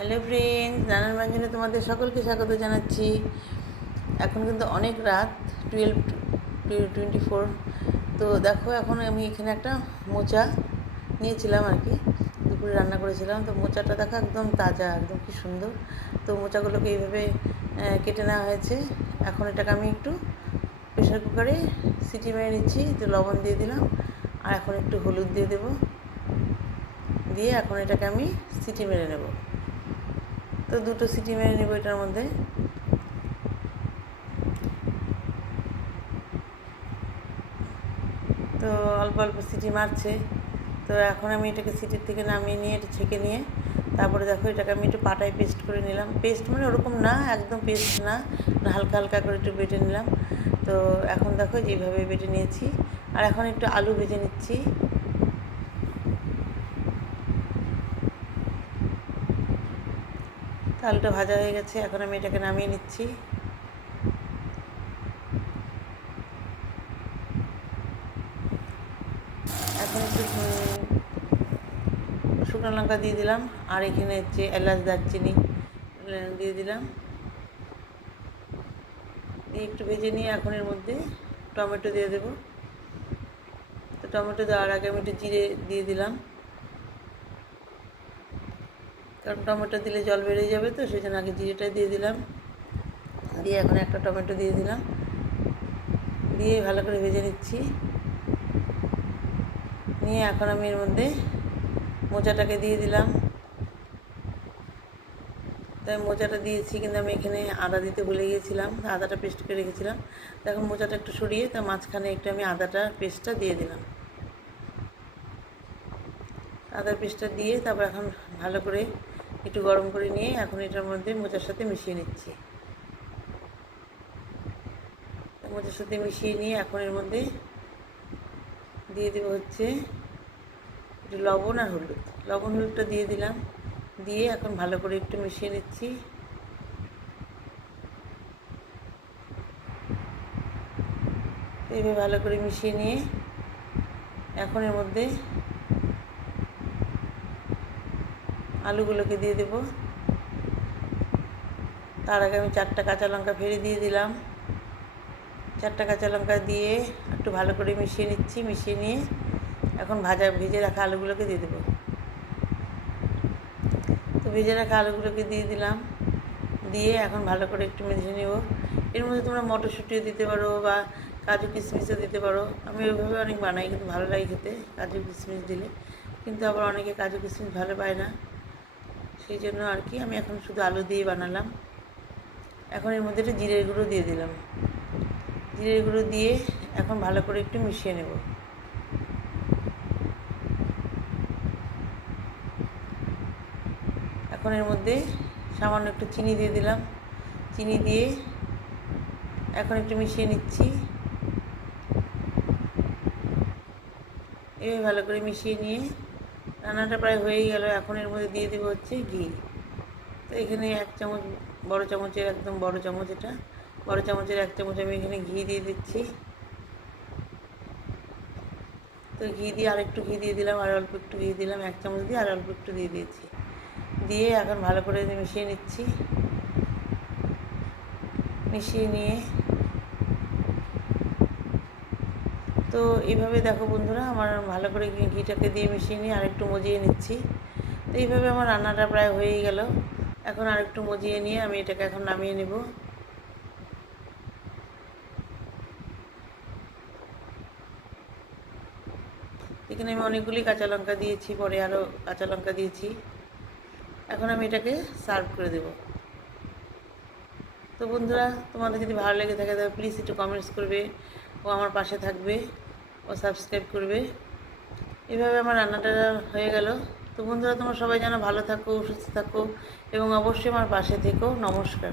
Hello friends, নানান ব্যঞ্জনে তোমাদের সকলকে স্বাগত জানাচ্ছি। এখন কিন্তু অনেক রাত, 12:24। তো দেখো, এখন আমি এখানে একটা মোচা নিয়েছিলাম আর কি, দুপুরে রান্না করেছিলাম। তো মোচাটা দেখো একদম তাজা, একদম কি সুন্দর। তো মোচাগুলোকে এইভাবে কেটে নেওয়া হয়েছে। এখন এটাকে আমি একটু প্রেশার কুকারে সিটি মেরে নিচ্ছি। তো লবণ দিয়ে দিলাম, আর এখন একটু হলুদ দিয়ে দেবো, দিয়ে এখন এটাকে আমি সিটি মেরে নেব। তো দুটো সিটি মেরে নেব এটার মধ্যে। তো অল্প অল্প সিটি মারছে। তো এখন আমি এটাকে সিটির থেকে নামিয়ে নিয়ে এটা ছেঁকে নিয়ে তারপরে দেখো এটাকে আমি একটু পাটায় পেস্ট করে নিলাম। পেস্ট মানে ওরকম না, একদম পেস্ট না, হালকা হালকা করে একটু বেটে নিলাম। তো এখন দেখো যেভাবে বেটে নিয়েছি। আর এখন একটু আলু ভেজে নিচ্ছি। তো আলুটা ভাজা হয়ে গেছে, এখন আমি এটাকে নামিয়ে নিচ্ছি। এখন একটু শুকনো লঙ্কা দিয়ে দিলাম, আর এখানে হচ্ছে এলাচ দারচিনি দিয়ে দিলাম, দিয়ে একটু ভেজে নিয়ে এখন এর মধ্যে টমেটো দিয়ে দেবো। তো টমেটো দেওয়ার আগে আমি একটু জিরে দিয়ে দিলাম, কারণ টমেটো দিলে জল বেরিয়ে যাবে, তো সেই জন্য আগে জিরেটা দিয়ে দিলাম। দিয়ে এখন একটা টমেটো দিয়ে দিলাম, দিয়ে ভালো করে ভেজে নিচ্ছি। নিয়ে এখন আমি এর মধ্যে মোচাটাকে দিয়ে দিলাম। তাই মোচাটা দিয়েছি, কিন্তু আমি এখানে আদা দিতে ভুলে গিয়েছিলাম, আদাটা পেস্ট করে রেখেছিলাম। তো এখন মোচাটা একটু সরিয়ে তার মাঝখানে একটু আমি আদাটা পেস্টটা দিয়ে দিলাম। আদার পেস্টটা দিয়ে তারপর এখন ভালো করে একটু গরম করে নিয়ে এখন এটার মধ্যে মোচার সাথে মিশিয়ে নিচ্ছি। মোচার সাথে মিশিয়ে নিয়ে এখন এর মধ্যে দিয়ে দেবো হচ্ছে একটু লবণ আর হলুদ। লবণ হলুদটা দিয়ে দিলাম, দিয়ে এখন ভালো করে একটু মিশিয়ে নিচ্ছি। এইভাবে ভালো করে মিশিয়ে নিয়ে এখন এর মধ্যে আলুগুলোকে দিয়ে দেবো। তার আগে আমি 4টা কাঁচা লঙ্কা ফেলে দিয়ে দিলাম। 4টা কাঁচা লঙ্কা দিয়ে একটু ভালো করে মিশিয়ে নিচ্ছি। মিশিয়ে নিয়ে এখন ভেজে রাখা আলুগুলোকে দিয়ে দেবো। তো ভেজে রাখা আলুগুলোকে দিয়ে দিলাম, দিয়ে এখন ভালো করে একটু মেখে নেব। এর মধ্যে তোমরা মটরশুঁটিও দিতে পারো বা কাজু কিশমিশও দিতে পারো। আমি ওইভাবে অনেক বানাই, কিন্তু ভালো লাগে খেতে কাজু কিশমিশ দিলে, কিন্তু আবার অনেকে কাজু কিশমিশ ভালো পায় না, সেই জন্য আর কি আমি এখন শুধু আলু দিয়ে বানালাম। এখন এর মধ্যে একটু জিরের গুঁড়ো দিয়ে দিলাম। জিরের গুঁড়ো দিয়ে এখন ভালো করে একটু মিশিয়ে নেব। এখন এর মধ্যে সামান্য একটু চিনি দিয়ে দিলাম। চিনি দিয়ে এখন একটু মিশিয়ে নিচ্ছি। এভাবে ভালো করে মিশিয়ে নিয়ে রান্নাটা প্রায় হয়েই গেল। এখন এর মধ্যে দিয়ে দেবো হচ্ছে ঘি। তো এখানে 1 চামচ, বড় চামচের একদম বড় চামচ, এটা বড় চামচের 1 চামচ আমি এখানে ঘি দিয়ে দিচ্ছি। তো ঘি দিয়ে আরেকটু ঘি দিয়ে দিলাম, আর অল্প একটু ঘি দিলাম, 1 চামচ দিয়ে আর অল্প একটু দিয়ে দিয়েছি। দিয়ে এখন ভালো করে মিশিয়ে নিচ্ছি। মিশিয়ে নিয়ে তো এইভাবে দেখো বন্ধুরা, আমার ভালো করে ঘিটাকে দিয়ে মিশিয়ে নিয়ে আরেকটু মজিয়ে নিচ্ছি। তো এইভাবে আমার রান্নাটা প্রায় হয়েই গেল। এখন আরেকটু মজিয়ে নিয়ে আমি এটাকে এখন নামিয়ে নেব। এখানে আমি অনেকগুলি কাঁচা লঙ্কা দিয়েছি, পরে আরও কাঁচা লঙ্কা দিয়েছি। এখন আমি এটাকে সার্ভ করে দেব। তো বন্ধুরা, তোমাদের যদি ভালো লেগে থাকে তাহলে প্লিজ একটু কমেন্টস করবে, ও আমার পাশে থাকবে, ও সাবস্ক্রাইব করবে। এভাবে আমার রান্নাটা হয়ে গেল। তো বন্ধুরা, তোমরা সবাই যেন ভালো থাকো, সুস্থ থাকো এবং অবশ্যই আমার পাশে থেকো। নমস্কার।